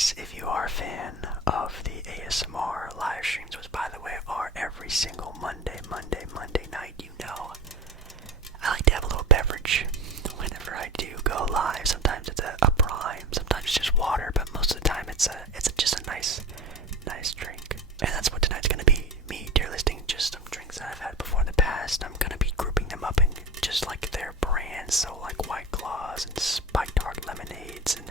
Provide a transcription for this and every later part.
Yes, if you are a fan of the ASMR live streams, which by the way are every single Monday night, you know, I like to have a little beverage whenever I do go live. Sometimes it's a prime, sometimes it's just water, but most of the time it's just a nice drink. And that's what tonight's gonna be. Me tier listing just some drinks that I've had before in the past. I'm gonna be grouping them up in just like their brands, so like White Claws and Spiked Tart lemonades and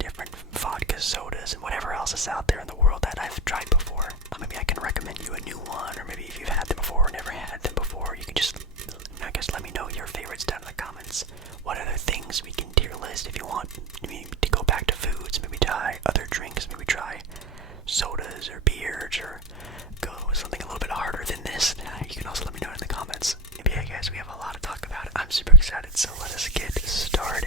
different vodka sodas and whatever else is out there in the world that I've tried before. Maybe I can recommend you a new one, or maybe if you've had them before or never had them before, you can just, I guess, let me know your favorites down in the comments. What other things we can tier list if you want maybe to go back to foods, maybe try other drinks, maybe try sodas or beers, or go with something a little bit harder than this. You can also let me know in the comments. Maybe, yeah, guys, we have a lot to talk about. I'm super excited, so let us get started.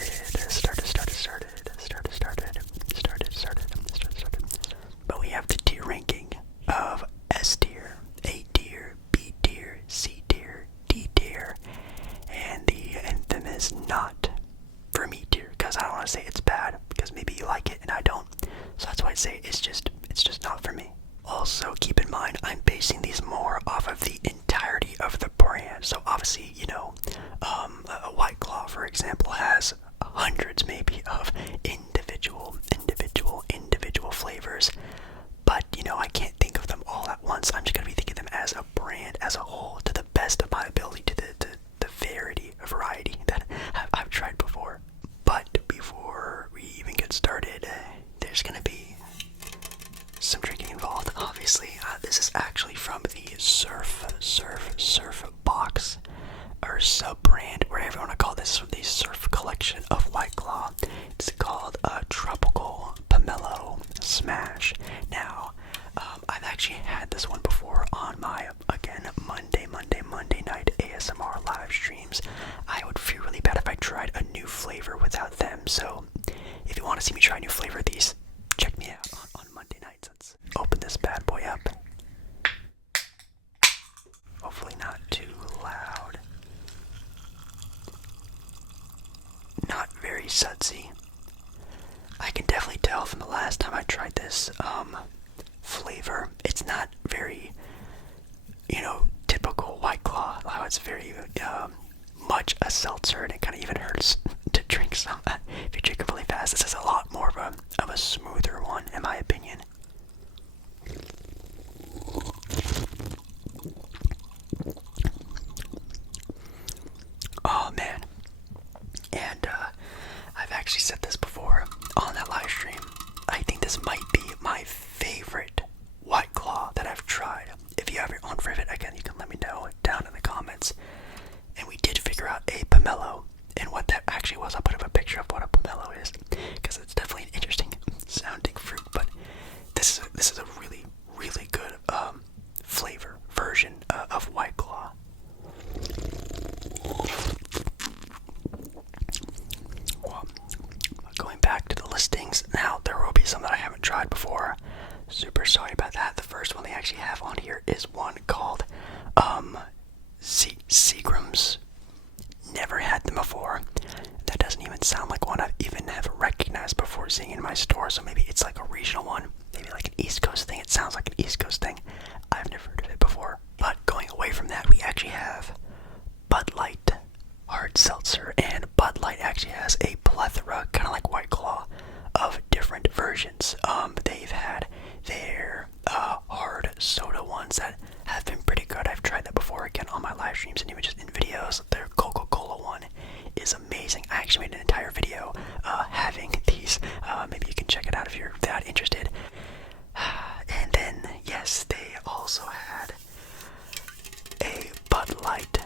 But we have the tier ranking of S tier, A tier, B tier, C tier, D tier, and the infamous not for me tier, because I don't want to say it's bad, because maybe you like it and I don't. So that's why I say it's just not for me. Also, keep in mind, I'm basing these more off of the entirety of the brand. So obviously, you know, a White Claw, for example, has hundreds maybe of individual flavors. But, you know, I can't think of them all at once. I'm just going to be thinking of them as a brand, as a whole, to the best of my ability, to the variety that I've tried before. But before we even get started, there's going to be some drinking involved, obviously. This is actually from the Surf box, or sub-brand, whatever you want to call this, from the Surf collection of White Claw. It's called Tropical Pomelo Smash. Now, I've actually had this one before on my, again, Monday night ASMR live streams. I would feel really bad if I tried a new flavor without them, so if you want to see me try a new flavor of these, check me out on Monday nights. Let's open this bad boy up. Hopefully not too loud. Not very sudsy. I can definitely tell from the last time I tried this flavor, it's not very, you know, typical White Claw. How it's very much a seltzer, and it kind of even hurts to drink some. If you drink it really fast, this is a lot more of a smoother one, in my opinion. Oh man, and I've actually said this before on that live stream. I think this might be my favorite White Claw that I've tried. If you have your own favorite, again, you can let me know down in the comments. And we did figure out a pomelo, and what that actually was. I'll put up a picture of what a pomelo is, because it's definitely an interesting sounding fruit. But this is a really good flavor version of White Claw. Well, going back to the listings now, there will be some that I haven't tried before. Super sorry about that. The first one they actually have on here is one called Seagram's. Never had them before. That doesn't even sound like one I've even have recognized before seeing in my store, so maybe it's like a regional one, maybe like an East Coast thing. It sounds like an East Coast thing. I've never heard of it before. But going away from that, we actually have Bud Light Hard Seltzer, and Bud Light actually has a plethora, kind of like White Claw, of different versions. They've had their hard soda ones that have been pretty good. I've tried that before, again, on my live streams and even just in videos. Their Coca-Cola one is amazing. I actually made an entire video having these. Maybe you can check it out if you're that interested. And then, yes, they also had a Bud Light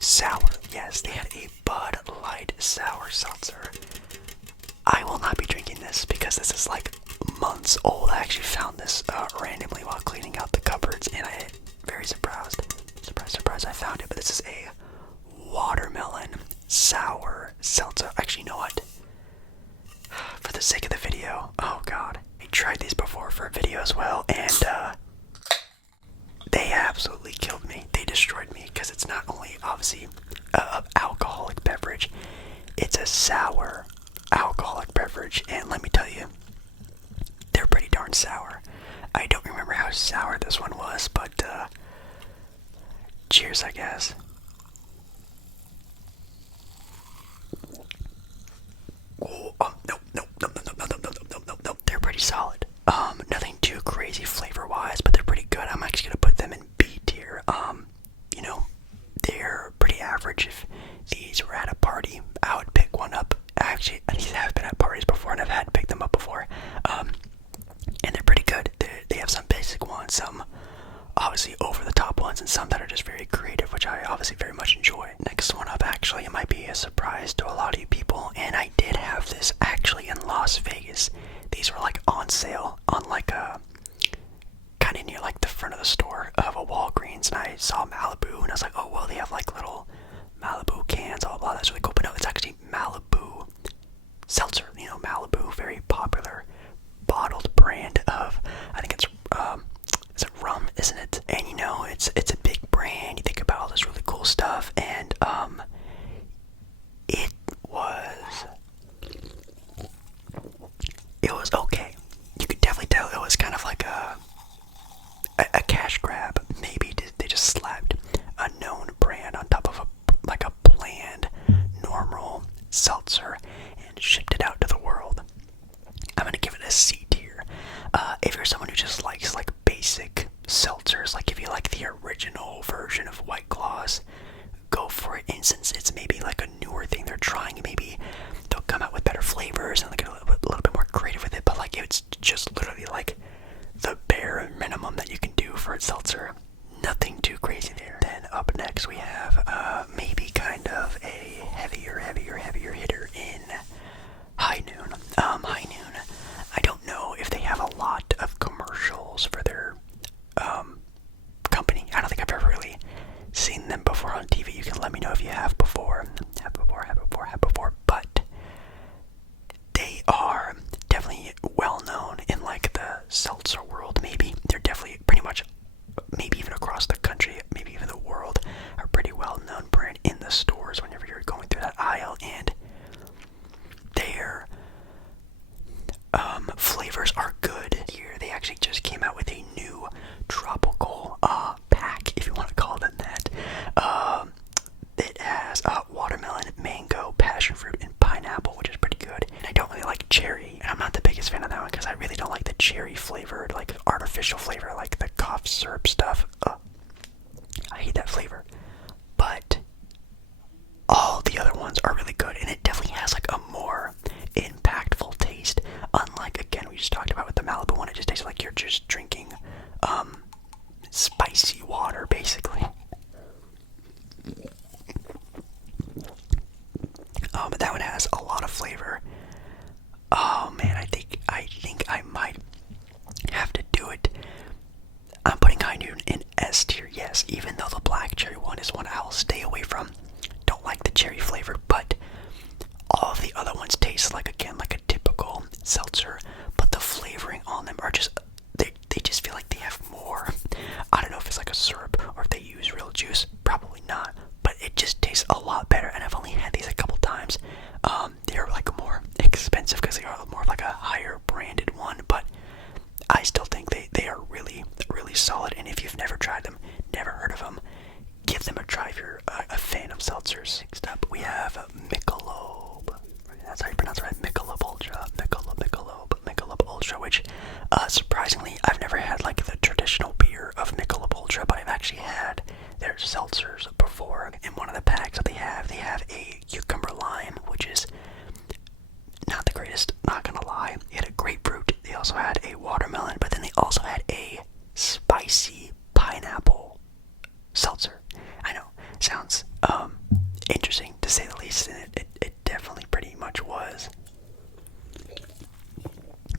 Sour. Yes, they had a Bud Light Sour Seltzer. I will not be drinking this because this is like months old. I actually found this randomly while cleaning out the cupboards, and I very surprised I found it. But this is a watermelon sour seltzer. Actually, you know what? For the sake of the video, oh god, I tried these before for a video as well, and they absolutely killed me. They destroyed me, because it's not only obviously an alcoholic beverage, it's a sour alcoholic beverage, and let me tell you, flavors, I guess. Oh, no. They're pretty solid. Nothing too crazy flavor-wise, but they're pretty good. I'm actually gonna put them in B tier. You know, they're pretty average. If these were at a party, I would pick one up. Actually, these have been at parties before, and I've had to pick them up before. And they're pretty good. They have some basic ones, some obviously over-the-top ones, and some that are just very creative, which I obviously very much enjoy. Next one up, actually, it might be a surprise to a lot of you people, and I did have this actually in Las Vegas. These were like on sale on like a kind of near like the front of the store of a Walgreens, and I saw Malibu, and I was like, oh well, they have like little Malibu cans, blah blah. That's really cool. But no, it's actually Malibu Seltzer. You know, Malibu, very popular bottled brand of, I think it's is it rum, isn't it? And you know, it's a big brand. You think about all this really cool stuff, and it was okay. You could definitely tell it was kind of like a cash grab. Maybe they just slapped a known brand on top of a bland, normal seltzer and shipped it out to the world. I'm gonna give it a C tier. If you're someone who just likes like basic seltzers, like if you like the original version of White Claws, go for it. And since it's maybe like a newer thing they're trying, maybe they'll come out with better flavors and get a little bit more creative with it. But like it's just literally like the bare minimum that you can do for a seltzer. Nothing too crazy there. Then up next we have maybe kind of a heavier hitter in High Noon. High Noon, I don't know if they have a lot of commercials for their company. I don't think I've ever really seen them before on TV. You can let me know if you have before. But they are definitely well known in like the seltzer world. Maybe they're definitely pretty much, maybe even across the country, maybe even the world, are pretty well known brand in the stores whenever you're going through that aisle. And their flavors are good. Here they actually just came out with a new tropical pack, if you want to call it that. It has watermelon, mango, passion fruit, and pineapple, which is pretty good. And I don't really like cherry, and I'm not the biggest fan of that one because I really don't like the cherry flavored, like artificial flavor, like the cough syrup stuff. I hate that flavor. But all the other ones are really good, and it definitely has like a more impactful taste. Unlike, again, we just talked about with the Malibu one, it just tastes like you're just drinking spicy water, basically. But that one has a lot of flavor. Oh man, I think I might have to do it. I'm putting High Noon in S tier, yes, even though the black cherry one is one I'll stay away from. Don't like the cherry flavor, but all of the other ones taste like, again, like a typical seltzer, but the flavoring on them are just, they just feel like they have more. I don't know if it's like a syrup or if they use real juice, probably not, but it just tastes a lot better. And I've only had these a couple times. They're like more expensive because they are more of like a higher branded one, but I still think they are really, really solid. And if you've never tried them, never heard of them, give them a try if you're a fan of seltzers. Next up, we have Michelob. That's how you pronounce it, right? Michelob Ultra. Michelob Ultra, which, surprisingly, I've never had like the traditional beer of Michelob Ultra, but I've actually had their seltzers before. In one of the packs that they have a cucumber lime, which is not the greatest, not gonna lie. They had a grapefruit, they also had a watermelon, but then they also had a spicy pineapple seltzer. I know, sounds interesting to say the least, and it definitely pretty much was.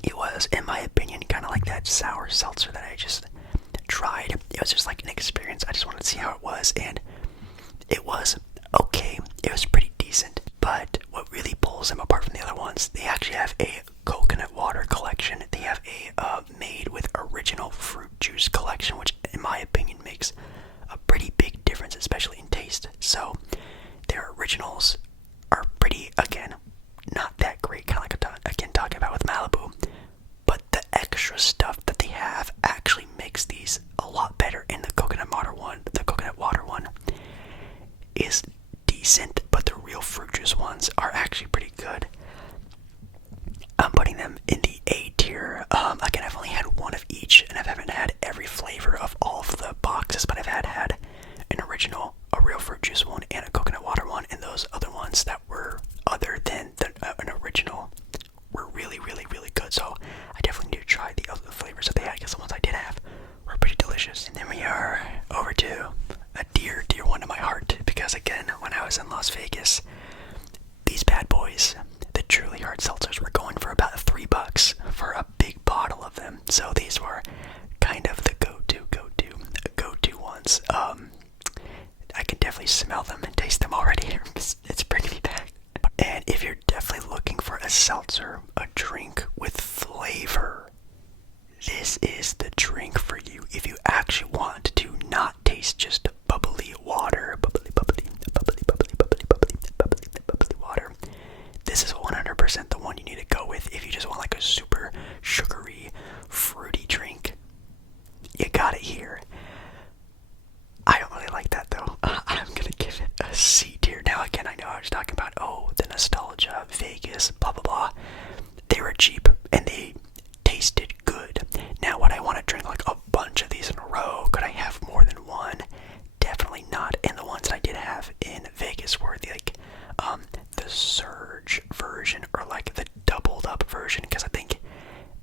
It was, in my opinion, kind of like that sour seltzer that I just tried. It was just like an experience. I just wanted to see how it was, and it was okay. It was pretty decent. But what really pulls them apart from the other ones, they actually have a coconut water collection. They have a made with original fruit juice collection, which in my opinion makes a pretty big difference, especially in taste. So their originals are pretty, again, not that great, kind of like again talking about with Malibu, but the extra stuff that they have actually makes these a lot better. In the coconut water one,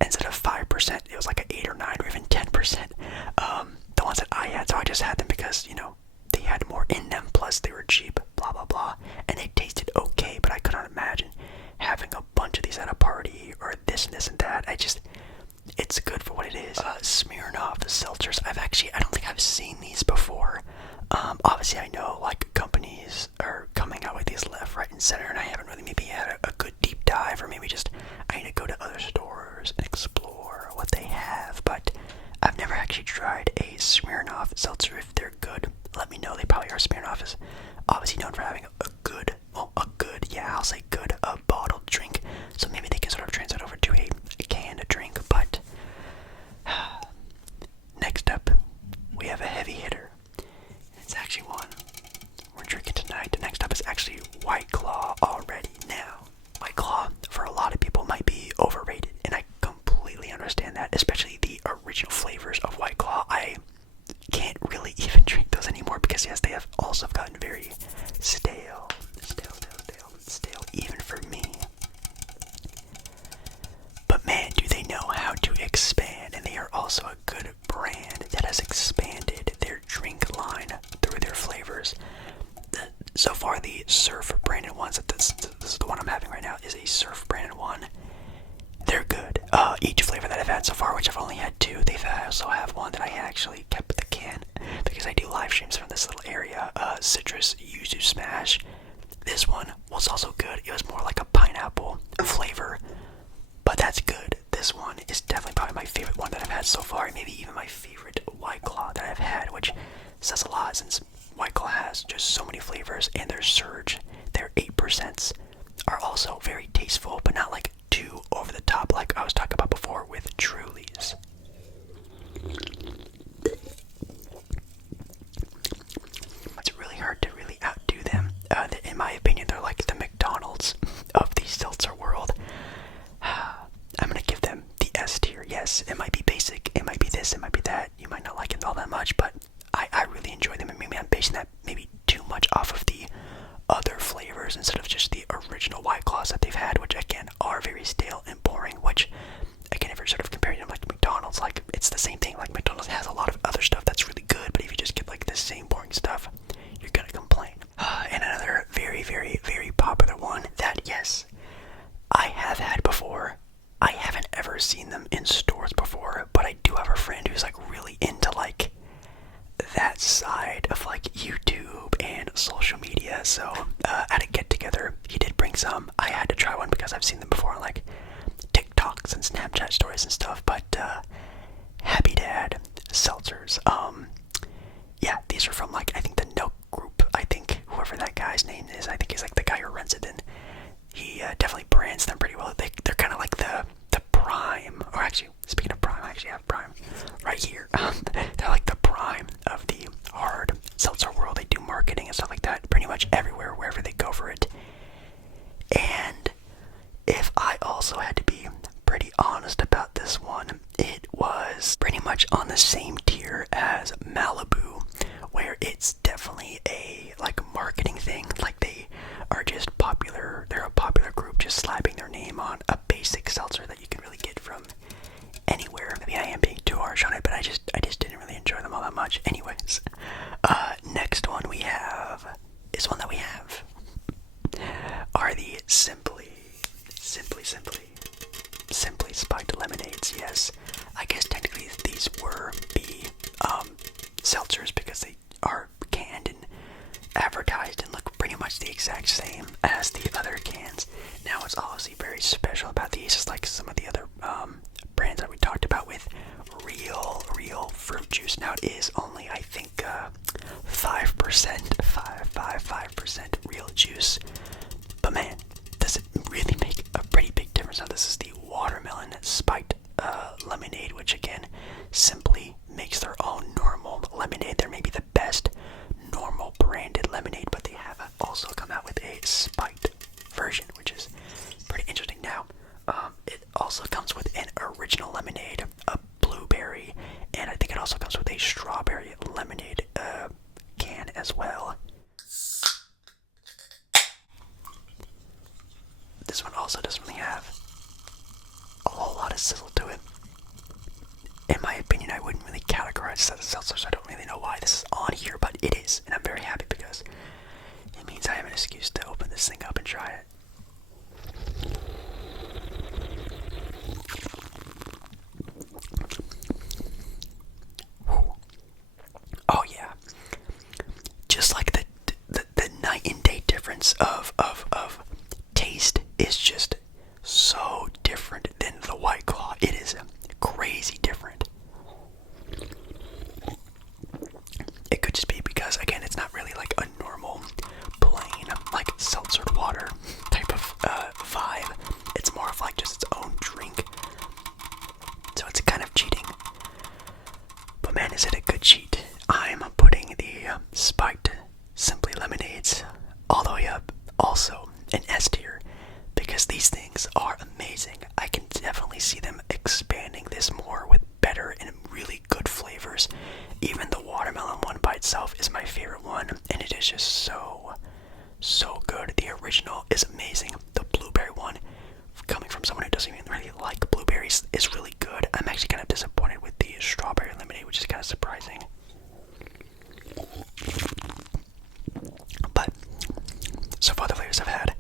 instead of 5%, it was like an 8 or 9 or even 10%. The ones that I had, so I just had them because, you know, they had more in them, plus they were cheap, blah blah blah, and they tasted okay, but I could not imagine having a bunch of these at a party, or this and this and that. It's good for what it is. Smirnoff Seltzers, I don't think I've seen these before. Obviously I know, like, companies are coming out with these left, right, and center, and I haven't really maybe had a good deep dive, or maybe just I need to go to other stores and explore what they have, but I've never actually tried a Smirnoff Seltzer. If they're good, let me know. They probably are. Smirnoff is obviously known for having a good, bottled drink, so maybe they can sort of translate over to a canned drink, but next up, we have a heavy hitter. It's actually one we're drinking tonight. Next up is actually White Claw already. Now, White Claw, for a lot of people, might be overrated, and I completely understand that, especially the original flavors of White Claw. I can't really even drink those anymore because, yes, they have also gotten very stale, even for me. But man, do they know how to expand, and they are also a good brand that has expanded their drink line through their flavors. So far, the Surf branded ones, this is the one I'm having right now, is a Surf branded one. They're good. Each flavor that I've had so far, which I've only had 2, I also have one that I actually kept the can because I do live streams from this little area. Citrus Yuzu Smash. This one was also good. It was more like a pineapple flavor, but that's good. This one is definitely probably my favorite one that I've had so far, maybe even my favorite White Claw that I've had, which says a lot since White Claw has just so many flavors, and their Surge, their 8% are also very tasteful, but not like too over the top like I was talking about before with Trulies. It's really hard to really outdo them. In my opinion, they're like the McDonald's of the seltzer world. I'm gonna give them the S tier. Yes, it might be basic, it might be this, it might be that. You might not like it all that much, but I really enjoy them, and maybe I'm basing that maybe too much off of the other flavors instead of just the original White Claws that they've had, which again are very stale and boring, which again, if you're sort of comparing them like McDonald's, like it's the same thing. Like McDonald's has a lot of other stuff that's really good, but if you just get like the same boring stuff, you're gonna complain. And another very, very, very popular one that, yes, I have had before. I haven't ever seen them in stores before, but I do have a friend who's like really into like that side of like YouTube and social media, so at a get together he did bring some. I had to try one because I've seen them before on like TikToks and Snapchat stories and stuff, but Happy Dad Seltzers. Yeah, these are from like, I think the Nook Group. I think whoever that guy's name is, I think he's like the guy who runs it, and he definitely brands them pretty well. They're kind of like the Prime, or actually, speaking of Prime, I actually have Prime right here. They're like the Prime of the hard seltzer world. They do marketing and stuff like that pretty much everywhere, wherever they go for it. And if I also had to be pretty honest about this one, it was pretty much on the same tier as Malibu, where it's definitely a like marketing thing. Like they are just popular. They're a popular group just slapping their name on a basic seltzer that you can really get from anywhere. Maybe I am being too harsh on it, but I just didn't really enjoy them all that much. Anyways, next one we have is one that we have are the Simply Spiked Lemonades. Yes, I guess technically these were the seltzers because they are canned and advertised and look pretty much the exact same as the other cans. Now, what's obviously very special about these is like some of the other brands that we talked about with real fruit juice. Now it is only, I think, 5% real juice, but man, does it really make a pretty big difference. Now this is the watermelon spiked lemonade, which again simply makes their own normal lemonade. They're maybe the best normal branded lemonade, but they have also come out with a spiked version, which is pretty interesting. Now it also comes with an original lemonade, a blueberry, and I think it also comes with a strawberry lemonade can as well. This one also doesn't really have a whole lot of sizzle to it. it says Seltzer, so I don't really know why this is on here, but it is, and I'm very happy because it means I have an excuse to open this thing up and try it. Whew. Oh yeah, just like the night and day difference of taste is just so different than the White Claw. It is crazy different. It could just be because, again, it's not really like a normal plain like seltzered water type of vibe. It's more of like just its own drink, so it's kind of cheating. But man, is it a good cheat. I'm putting the spiked Simply Lemonades all the way up, also an S tier, because these things are amazing. I can definitely see them expanding this more with better and really good flavors. Even the watermelon one by itself is my favorite one, and it is just so good. The original is amazing. The blueberry one, coming from someone who doesn't even really like blueberries, is really good. I'm actually kind of disappointed with the strawberry lemonade, which is kind of surprising. But so far the flavors I've had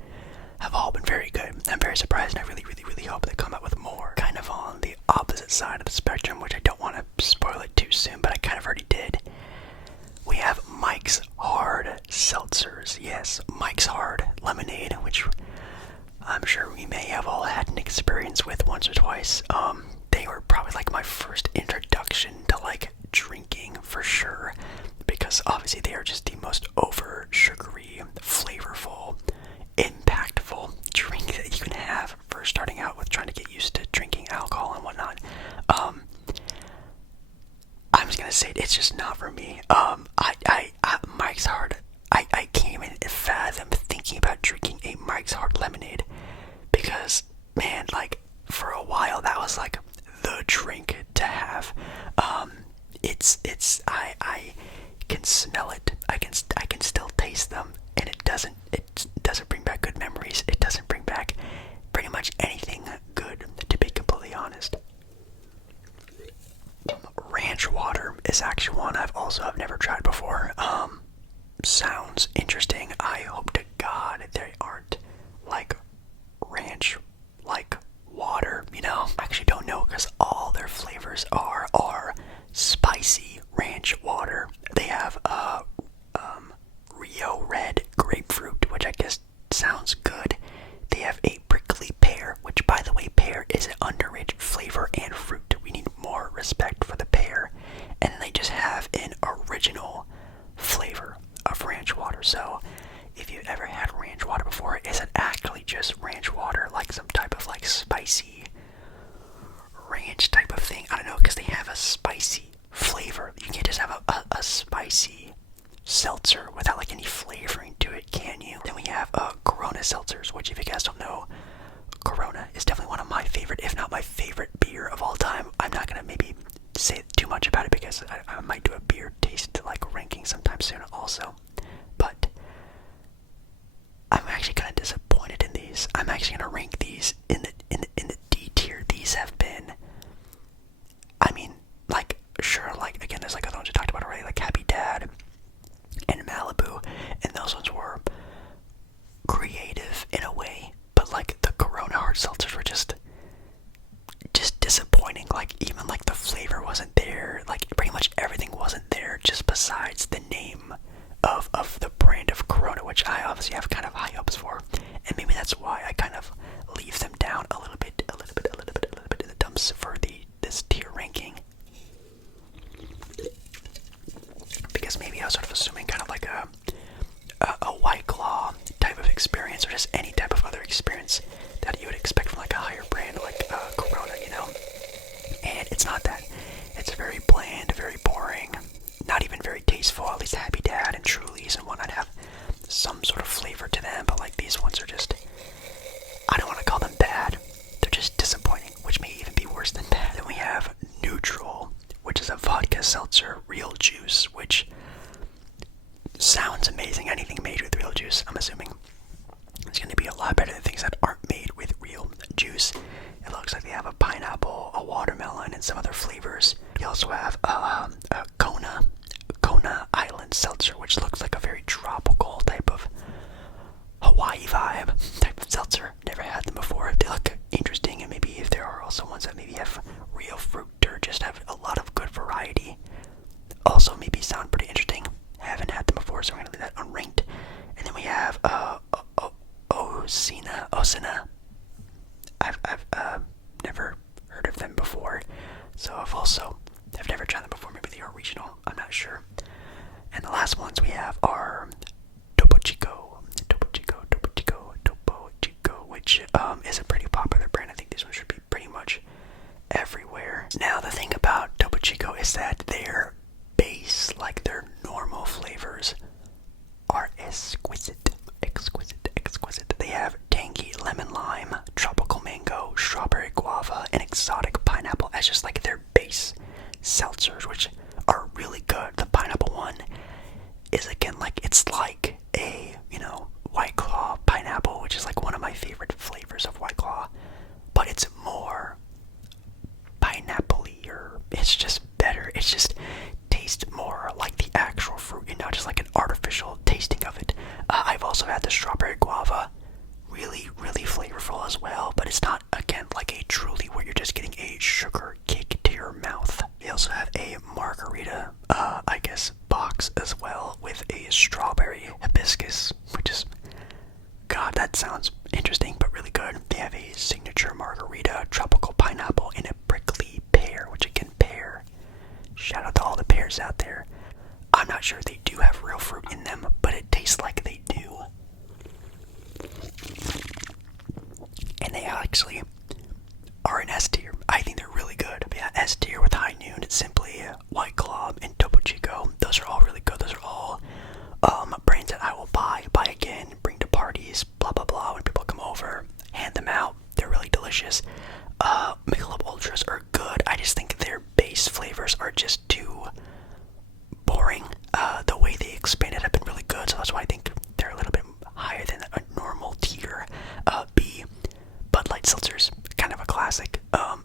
have all been very good. I'm very surprised, and I really hope they come out with more. Kind of on the opposite side of the spectrum, which I don't want to spoil it too soon, but I kind of already did. We have Mike's Hard Seltzers. Yes, Mike's Hard Lemonade, which I'm sure we may have all had an experience with once or twice. They were probably like my first introduction to like drinking for sure, because obviously they are just the most over sugary, flavorful, impactful drink that you can have for starting out with trying to get used to drinking alcohol and whatnot. I'm just gonna say it's just not for me. Mike's Hard, I can't even fathom thinking about drinking a Mike's Hard Lemonade, because man, like for a while that was like the drink to have. I can smell it. I can still taste them, and it doesn't bring back good memories. It doesn't bring back pretty much anything good, to be completely honest. Ranch water is actually one I've never tried before. Sounds interesting. I hope to God they aren't like ranch like water, you know? I actually don't know, because all their flavors are spicy ranch water. They have Rio Red grapefruit, which I guess sounds good. They have a prickly pear, which by the way, pear is an underrated flavor and fruit. We need more respect for the pear. And then they just have an original flavor of ranch water. So if you've ever had ranch water before, is it actually just ranch water, like some type of like spicy ranch type of thing? I don't know, because they have a spicy flavor. You can't just have a spicy seltzer without like any flavoring to it, can you? Then we have Corona Seltzers, which if you guys don't know, Corona is definitely one of my favorite, if not my favorite beer of all time. I'm not gonna maybe say too much about it, because I might do a beer taste like ranking sometime soon also. But I'm actually kind of disappointed in these. I'm actually gonna rank these in the D tier. These have been, I mean, like sure, like again, there's like other ones we talked about already, like Happy Dad and Malibu, and those ones were creative in a way, but like the Corona hard seltzers were just disappointing. Like even like the flavor wasn't there, like pretty much everything wasn't there, just besides the name of the brand of Corona, which I obviously have kind of high hopes for, and maybe that's why I kind of leave them down a little bit in the dumps for this tier ranking. Because maybe I was sort of assuming kind of like a White Claw type of experience, or just any type of other experience that you would expect from like a higher brand like Corona, you know? And it's not that. It's very bland, very boring, not even very tasteful. At least Happy Dad and Truly's and whatnot have some sort of flavor to them, but like these ones are just, I don't want to call them bad, they're just disappointing, which may even be worse than bad. Then we have Neutral, which is a vodka seltzer, real juice, which sounds amazing. Anything made with real juice, I'm assuming, it's going to be a lot better than things that aren't made with real juice. It looks like they have a pineapple, a watermelon, and some other flavors. We also have a which looks like a very tropical type of Hawaii vibe type of seltzer. Never had them before. They look interesting, and maybe if there are also ones that maybe have real fruit or just have a lot of good variety, also maybe sound pretty interesting. Haven't had them before, so I'm gonna leave that unranked. And then we have Osina. I've never heard of them before, so I've never tried them before. Maybe they are regional. I'm not sure. And the last ones we have are Topo Chico, which is a pretty popular brand. I think this one should be pretty much everywhere. Now the thing about Topo Chico is that their base, like their normal flavors, are exquisite. They have tangy lemon lime, tropical mango, strawberry guava, and exotic pineapple as just like their base seltzers, which are really good. The pineapple one is again like it's like a White Claw pineapple, which is like one of my favorite flavors of White Claw, but it's more pineapple-y, or it's just better. It's just tastes more like the actual fruit and not just like an artificial tasting of it. I've also had the strawberry guava, really flavorful as well, but it's not again like a truly where you're just getting a sugar kick to your mouth. They also have a margarita, I guess, box as well with a strawberry hibiscus, which is, God, that sounds interesting but really good. They have a signature margarita, tropical pineapple, and a prickly pear, which again, pear. Shout out to all the pears out there. I'm not sure if they do have real fruit in them, but it tastes like they do. And they actually are an S tier. I think they're really good. But yeah, S tier with High Noon, it's simply White Claw and Topo Chico. Those are all really good. Those are all brands that I will buy again, bring to parties, blah blah blah. When people come over, hand them out. They're really delicious. Michelob Ultras are good. I just think their base flavors are just too boring. The way they expanded have been really good, so that's why I think they're a little bit higher than a normal tier B. Bud Light Seltzers, kind of a classic.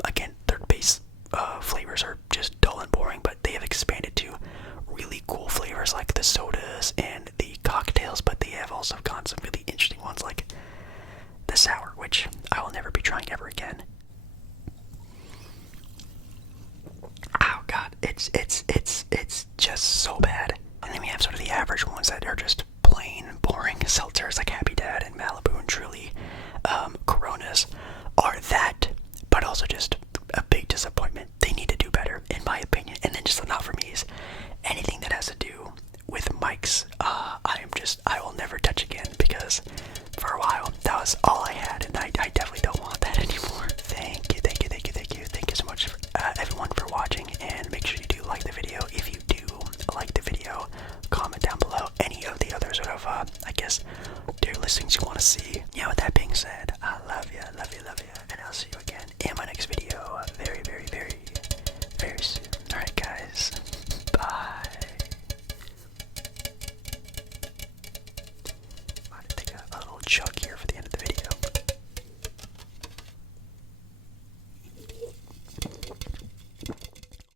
Again, their base flavors are just dull and boring, but they have expanded to really cool flavors like the sodas and the cocktails, but they have also gone some really interesting ones like the sour, which I will never be trying ever again. Oh God, it's just so bad. And then we have sort of the average ones that are just plain boring seltzers like Happy Dad and Malibu and Truly. Coronas are that, but also just a big disappointment. They need to do better, in my opinion. And then just the not for me's, anything that has to do with mics, I will never touch again, because for a while that was all I had, and I definitely don't want that anymore. Thank you so much for, everyone for watching, and make sure you do like the video. If you do like the video, comment down below any of the other sort of I guess tier listings you want to see. Yeah, with that being said, I love you, and I'll see you again in my next video very soon. Alright guys, bye. I'm gonna take a little chug here for the end.